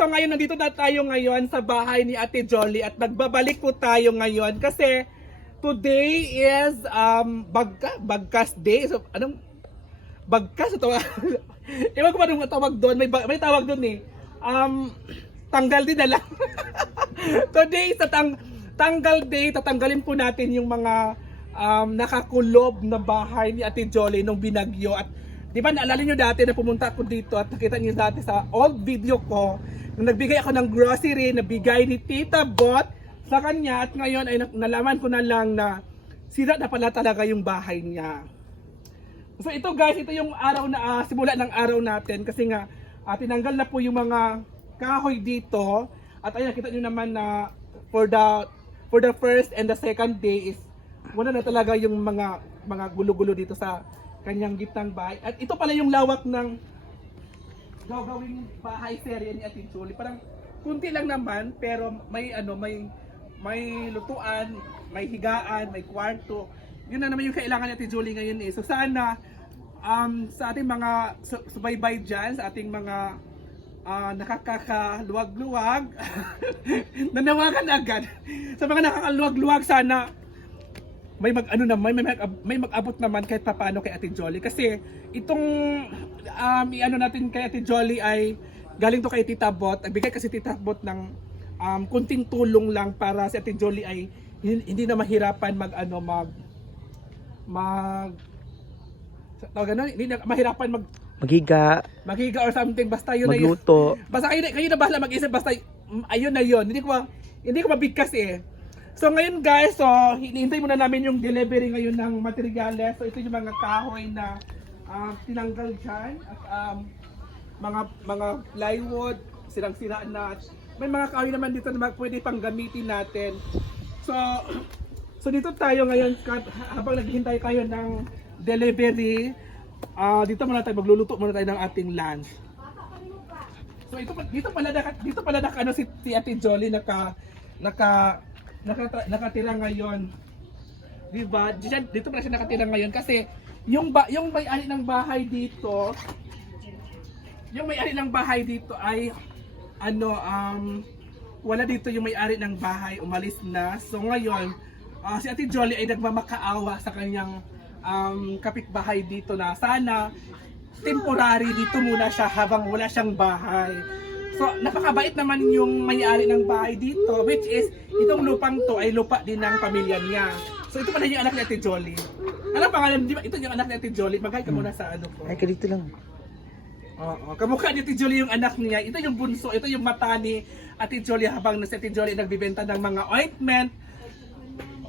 so ngayon nandito na tayo ngayon sa bahay ni Ate Jolly at nagbabalik po tayo ngayon kasi today is um bagka bagkas day. So anong bagkas ito? Ewan ko pa anong tawag doon. May may tawag doon eh. Um tanggal din na lang. today sa tang tanggal day, tatanggalin po natin yung mga um, nakakulob na bahay ni Ate Jolly nung binagyo at Di ba naalala nyo dati na pumunta ako dito at nakita nyo dati sa old video ko nung nagbigay ako ng grocery na bigay ni Tita Bot sa kanya at ngayon ay na- nalaman ko na lang na sira na pala talaga yung bahay niya. So ito guys, ito yung araw na ah, simula ng araw natin kasi nga ah, tinanggal na po yung mga kahoy dito at ayun nakita nyo naman na for the for the first and the second day is wala na talaga yung mga mga gulo-gulo dito sa kanyang gitnang bahay. At ito pala yung lawak ng gagawing bahay serye ni Ate Julie. Parang kunti lang naman pero may ano may may lutuan, may higaan, may kwarto. Yun na naman yung kailangan ni Ate Julie ngayon eh. So sana um, sa ating mga su- subaybay dyan, sa ating mga ah, nakakakaluwag-luwag, nanawagan agad. Sa mga nakakaluwag-luwag, sana may mag ano naman may may mag-abot naman kahit papaano kay Ate Jolly kasi itong um iano natin kay Ate Jolly ay galing to kay Tita Bot nagbigay kasi Tita Bot ng um kunting tulong lang para si Ate Jolly ay hin- hindi na mahirapan mag ano mag mag tawag ano, hindi na mahirapan mag Magiga, maghiga or something basta yun na yun. magluto. Basta kayo na, kayo na bahala mag-isip basta mm, ayun na yun. Hindi ko ma- hindi ko mabigkas eh. So ngayon guys, so hinihintay muna namin yung delivery ngayon ng materyales. So ito yung mga kahoy na ah, tinanggal dyan at um, mga mga plywood, sirang-sira na. May mga kahoy naman dito na pwede pang gamitin natin. So so dito tayo ngayon habang naghihintay tayo ng delivery. ah dito muna tayo magluluto muna tayo ng ating lunch. So ito dito pala dito pala naka ano si, si Ate Jolly naka naka naka nakatira ngayon. 'Di ba? Diyan dito pala siya nakatira ngayon kasi yung ba, yung may-ari ng bahay dito yung may-ari ng bahay dito ay ano um wala dito yung may-ari ng bahay umalis na. So ngayon ah, si Ate Jolly ay nagmamakaawa sa kanyang um, kapitbahay dito na sana temporary dito muna siya habang wala siyang bahay. So, napakabait naman yung may-ari ng bahay dito, which is, itong lupang to ay lupa din ng pamilya niya. So, ito pala yung anak ni Ate Jolly. Ano ang pangalan? Di ba? Ito yung anak ni Ate Jolly. Maghay ka muna sa ano ko. Ay, ka dito lang. Oo, kamukha ni Ate Jolly yung anak niya. Ito yung bunso, ito yung mata ni Ate Jolly habang na si Ate Jolly nagbibenta ng mga ointment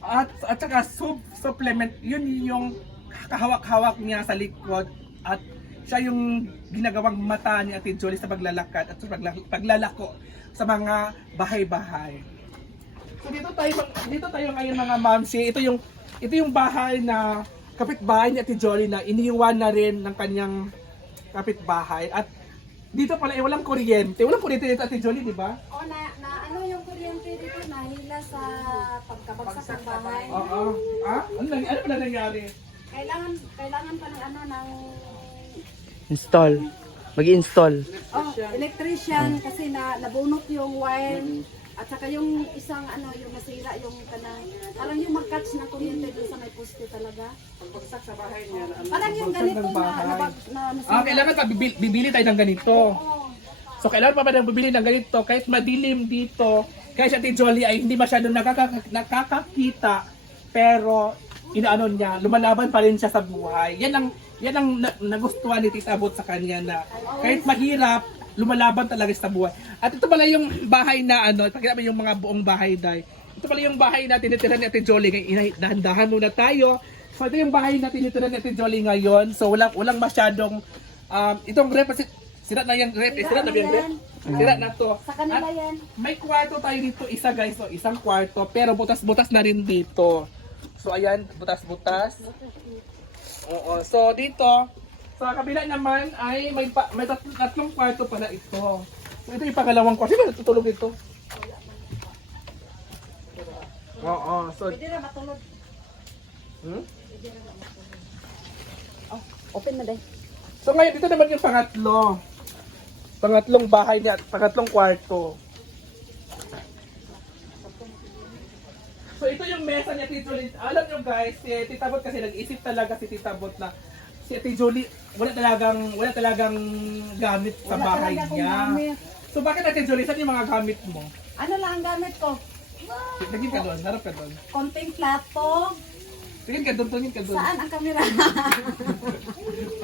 at at saka sup, supplement. Yun yung kahawak-hawak niya sa likod at siya yung ginagawang mata ni Ate Jolly sa paglalakad at sa pagla- paglalako sa mga bahay-bahay. So dito tayo dito tayo ngayon mga mamsi. Ito yung ito yung bahay na kapitbahay ni Ate Jolly na iniwan na rin ng kanyang kapitbahay at dito pala eh walang kuryente. Walang kuryente dito Ate Jolly, di ba? O na, na ano yung kuryente dito nahila sa pagkabagsak ng bahay. Oo. Ah? Ano, ano pala nangyari? Kailangan kailangan pa ng ano ng Install. Mag-install. oh, electrician kasi na nabunot yung wire at saka yung isang ano yung nasira yung kanang parang yung mag-catch ng kuryente dun sa may poste talaga. Pagbagsak sa bahay niya. Parang yung ganito na, na, na nasira. Ah, kailangan pa bibili, bibili tayo ng ganito. Oo. So kailangan pa ba nang bibili ng ganito kahit madilim dito. Kaya si Ate Jolly ay hindi masyadong nakaka- nakakakita pero inaano niya, lumalaban pa rin siya sa buhay. Yan ang yan ang na- nagustuhan ni Tita Bot sa kanya na kahit mahirap, lumalaban talaga sa buhay. At ito pala yung bahay na ano, pakita mo yung mga buong bahay dai. Ito pala yung bahay na tinitira ni Ate Jolly ngayon. Dahan-dahan muna tayo. So ito yung bahay na tinitira ni Ate Jolly ngayon. So walang walang masyadong um, itong rep kasi sira na yung rep, eh, sira na yung rep? Sira na to. Sa kanila At yan. may kwarto tayo dito isa guys, so isang kwarto pero butas-butas na rin dito. So ayan, butas-butas. Oo, so dito sa kabila naman ay may pa, may tat- tatlong kwarto pala ito. So ito yung pangalawang kwarto. Sino natutulog dito? Oo, so Pwede na matulog. hmm? Oh, open na dai. So ngayon dito naman yung pangatlo. Pangatlong bahay niya, pangatlong kwarto. So ito yung mesa niya, Tito Julie. Alam nyo guys, si Tita Bot kasi nag-isip talaga si Tita Bot na si Tita Julie, wala talagang, wala talagang gamit sa Wala bahay talaga akong niya. gamit. So bakit Ate Julie, saan yung mga gamit mo? Ano lang ang gamit ko? Tingin ka doon, harap ka doon. Konting plato. Tingin ka doon, tingin ka doon. Saan ang kamera?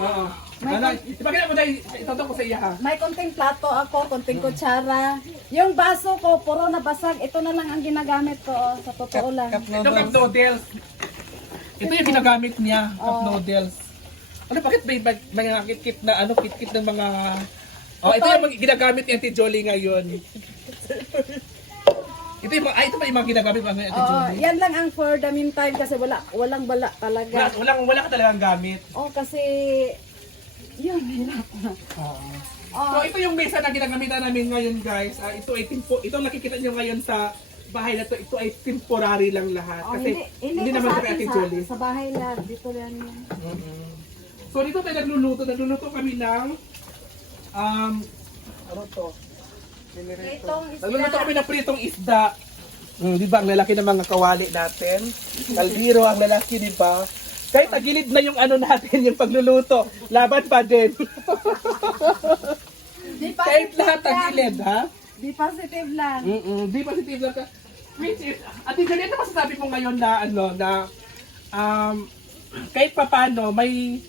Oo. Ano, ipakita mo dahil, itoto ko sa iya ha. May konting plato ako, konting kutsara. Yung baso ko, puro nabasag. Ito na lang ang ginagamit ko, oh, sa totoo lang. Ito cup noodles. Ito yung ginagamit niya, cup Oh. noodles. Ano, bakit may, may, may mga kit-kit na, ano, kit-kit ng mga... Oh, ito yung mga ginagamit ni Auntie Jolly ngayon. ito yung mga, ay, ito pa yung mga ginagamit ni Auntie Oo, Jolly. yan lang ang for the meantime kasi wala, walang bala Wala, talaga. walang, wala ka talagang gamit. Oh, kasi, yun, hirap na. Oo. Oh, So, ito yung mesa na ginagamitan namin ngayon, guys. Ah, ito ay tempo, ito nakikita niyo ngayon sa bahay na to, ito ay temporary lang lahat. oh, Kasi hindi, hindi, hindi ko naman sa sa kay atin, Ate sa, Jolly. sa bahay lang. Dito yan yan. Mhm. So dito tayo nagluluto, nagluluto kami ng um ano to? Itong Nagluluto isda. kami ng pritong isda. Mm, di ba ang lalaki ng mga kawali natin? Kaldiro ang lalaki, di ba? Kahit tagilid na yung ano natin, yung pagluluto, laban pa din. Di Kahit positive lahat tagilid, ha? Di positive lang. Mm-mm, di positive lang ka. Which is, ate Janine, ano masasabi mo ngayon na ano, na um, kahit papano, may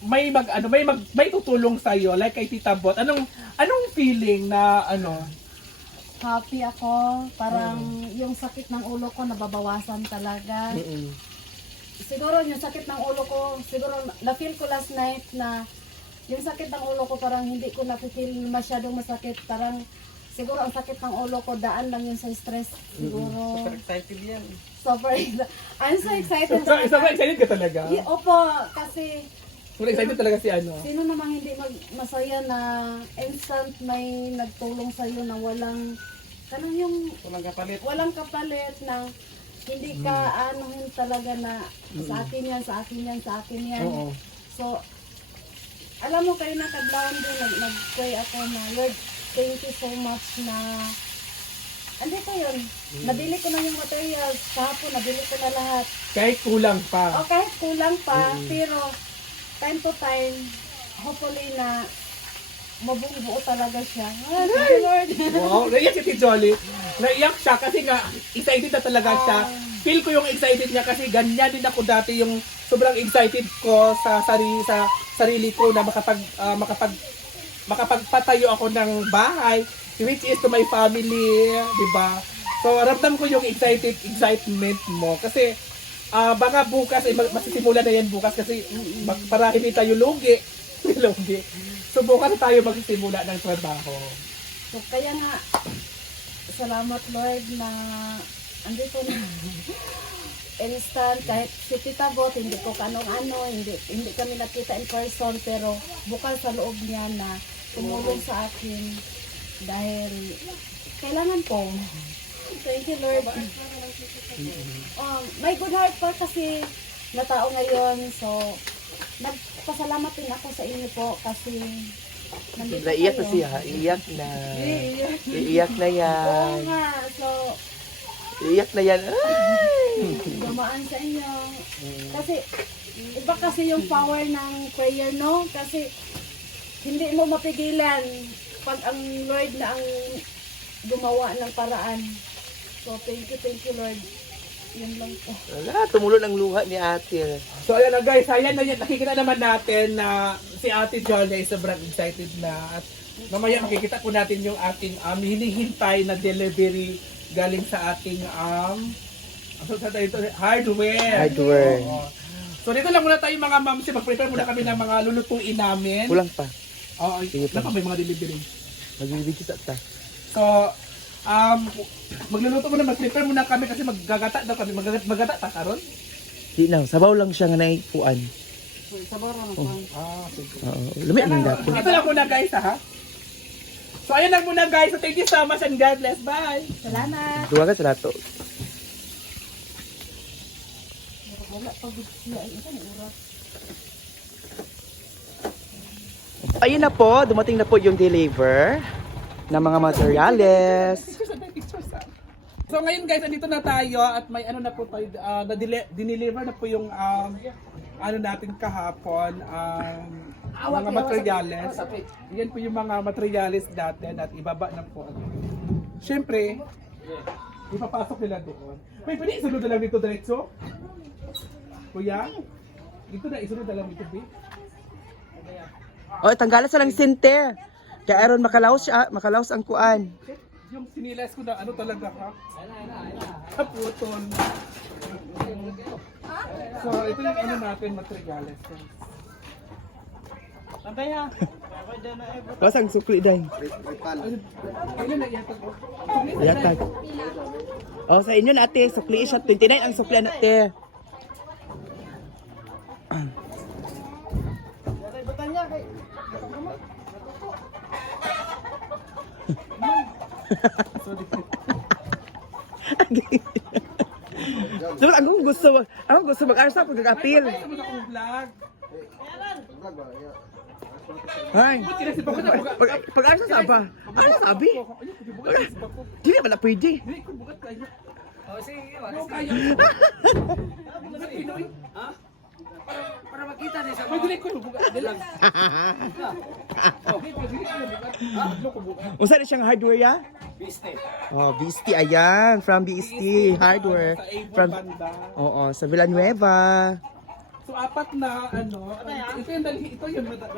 may mag ano may mag may tutulong sa iyo like kay Tita Bot anong anong feeling na ano Happy ako. Parang yung sakit ng ulo ko nababawasan talaga. siguro yung sakit ng ulo ko, siguro na-feel ko last night na yung sakit ng ulo ko parang hindi ko na-feel masyadong masakit. Parang siguro ang sakit ng ulo ko daan lang yun sa stress. Siguro. excited yan Super excited. I'm so excited. so, so, excited ka talaga Y- Opo, kasi so, excited talaga si ano. Sino namang hindi mag masaya na instant may nagtulong sa iyo na walang kanang yung walang kapalit. walang kapalit na hindi ka anuhin talaga na sa akin yan, sa akin yan, sa akin yan. oo. So, alam mo kayo nakadlawan din, nag, nag-pray ako na, Lord, thank you so much na, andito yun, nabili ko na yung materials, kahapon nabili ko na lahat. kahit kulang O pa kahit kulang pa, pero time to time, hopefully na mabubuo talaga siya. Ah, thank you, Lord. wow naiyak si Jolly naiyak siya kasi nga excited na talaga siya feel ko yung excited niya kasi ganyan din ako dati yung sobrang excited ko sa sarili sa sarili ko na makapag ah, makapag makapagpatayo ako ng bahay which is to my family, 'di ba? So ramdam ko yung excited excitement mo kasi ah baka bukas ay mag- masisimula na yan bukas kasi para hindi tayo lugi. lugi. So bukas tayo magsisimula ng trabaho. So, kaya nga, salamat Lord na andito na. Instant, kahit si Tita Bot, hindi ko kanong ano, hindi, hindi kami nakita in person, pero bukal sa loob niya na tumulong sa akin dahil kailangan ko. Thank you Lord. Um, may good heart pa kasi na tao ngayon, so nagpasalamat din ako sa inyo po kasi nandito Naiyak na kayo. siya. Iyak na. Iiyak. Iiyak na Oo yan. nga, so Iiyak na yan. Ay! dumaan sa inyo. Kasi, iba kasi yung power ng prayer, no? Kasi, hindi mo mapigilan pag ang Lord na ang gumawa ng paraan. So, thank you, thank you, Lord. Yan lang po. Wala, tumulo ng luha ni ate. So ayan na guys, ayan na yan. Nakikita naman natin na si Ate Jolly ay sobrang excited na. At mamaya makikita po natin yung ating um, hinihintay na delivery galing sa ating um, ano sa tayo ito? Hardware. Hardware. Oo. So dito lang muna tayo mga ma'am, kasi mag-prepare muna kami ng mga lulutuin namin. Kulang pa. Oo, Sige ano pa. pa may mga delivery. Magbibigay sa ta. So, um, magluluto muna, mag-prepare muna kami kasi maggagata daw kami. Maggagata, maggata ta karon? Di na, sabaw lang siya nga naipuan. Sabaro na Oh. Ah, sige. Oo, lumit ng dapo. Ito lang muna guys ha. So ayan lang muna guys. So thank you so much and God bless. Bye. Salamat. Duwa ka sa lato. Wala sila. Ito na oras. Ayun na po, dumating na po yung deliver ng mga materyales. Ah. So ngayon guys, andito na tayo at may ano na po tayo, uh, na dineliver na po yung um, ano natin kahapon, um, mga materyales. Yan po yung mga materyales natin at ibaba na po. Siyempre, ipapasok nila doon. May pwede isunod na lang dito diretso? Kuya? Dito na, isunod na lang dito, babe. O, tanggalan sa lang sinte. Kaya aron makalaos siya, makalaos ang kuan. Yung sinilas ko na ano talaga ha? Kaputol. So, ito yung ano natin, materials. Basang sukli day. Ayun na yata ko. Yatag. O, sa inyo na ate, sukli siya. 29 ang sukli na ate. Dapat ang gusto, ang gusto mag-arsa pag nag-appeal. Ay, sa akong vlog. Ay, Buti na si Papa na buka. pag, pag arsa sa ba? Ano sabi? Kundi bukat na si Papa. Di na pala pwede. Oh, sige. Ano kayo? Pinoy. Ha? Para makita din sa mga. Dili ko bukat. Dili. Oh, dili ko bukat. Ha? Dili ko. Unsa na siyang hardware ya? Beastie. Oh, BST ayan, from BST hardware. Sa From banda. Oo, sa Villanueva. So apat na ano, ito yung dali, ito yung mata-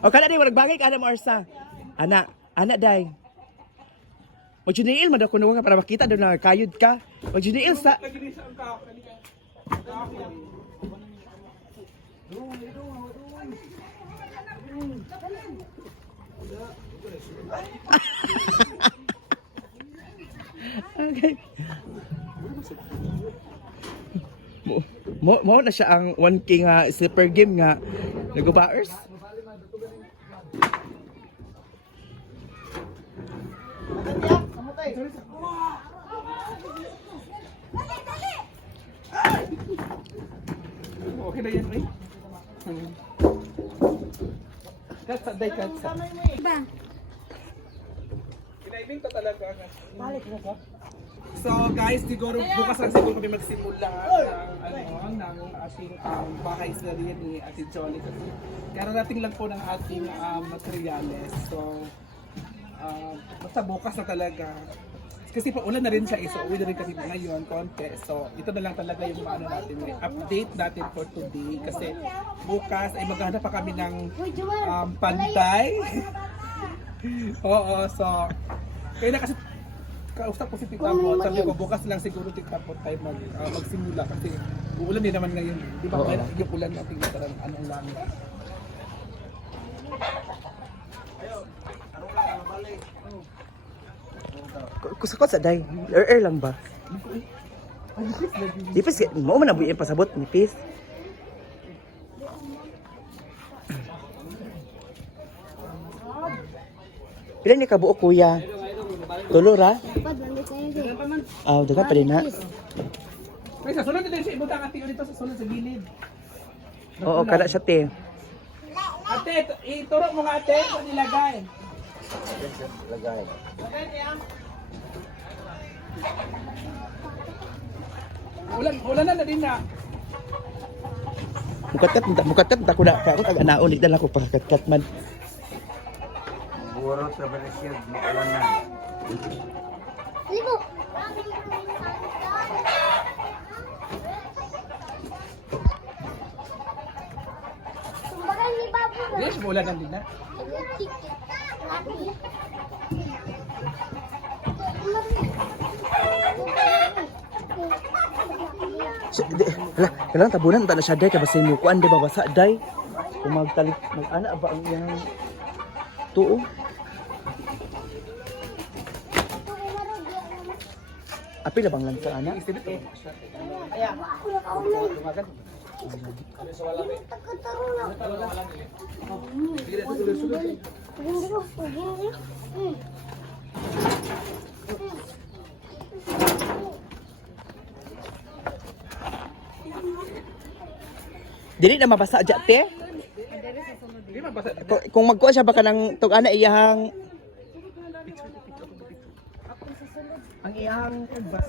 O kana di wala bagay kada mo arsa. Ana, ana day. O juniil man ako ka para makita doon na kayod ka. O juniil sa Lagi siya ang kakali ka. Okay. Mo mo mo na siya ang 1k nga slipper game nga nagubaers. Okay na yan, eh. Katsa, day katsa. Kinaibing to talaga. Balik na ka. So guys, siguro bukas lang siguro kami magsimula ng ano ng ating um, bahay sa ni Ate Jolly kasi kararating lang po ng ating um, materials. So uh, basta bukas na talaga. Kasi pa ulan na rin siya, eh, so uwi na rin kami ngayon, konti. So, ito na lang talaga yung ano natin, eh, update natin for today. Kasi bukas ay maghanap pa kami ng um, pantay. Oo, so, kaya na kasi kausap ko si Tita Bot, sabi ko bukas lang siguro Tita Bot tayo mag, ah, magsimula kasi uulan din naman ngayon. Di ba kaya yung ulan natin yung parang anong langit. Kusakot sa day. Er lang ba? Nipis, mo man nabuyin pasabot, nipis. Pila ni kabuo kuya? Tulo ra? Ah, dagan pa din na. Kaya sa sunod din siya, ibuta ang ate dito sa sunod sa gilid. Oo, kada siya te. Ate, ituro mo nga ate, kung nilagay. Ulan, ulan na na din na. Mukatat, mukatat, ako na, ako kag anaon, di dala ko pagkatkat man. Buro sa Balesyag, maulan na. Yes, ulan na din na. Siya- di- Hala, kailangan tabunan ta na siya day kay basta mo kuan di ba basa day. Kung magtalik mag-ana ba ang iyang tuo? Apil na bang lansa ana? Dili na mabasa dya te. Kung, kung magkuha siya baka nang tug ana iyang ang iyang basa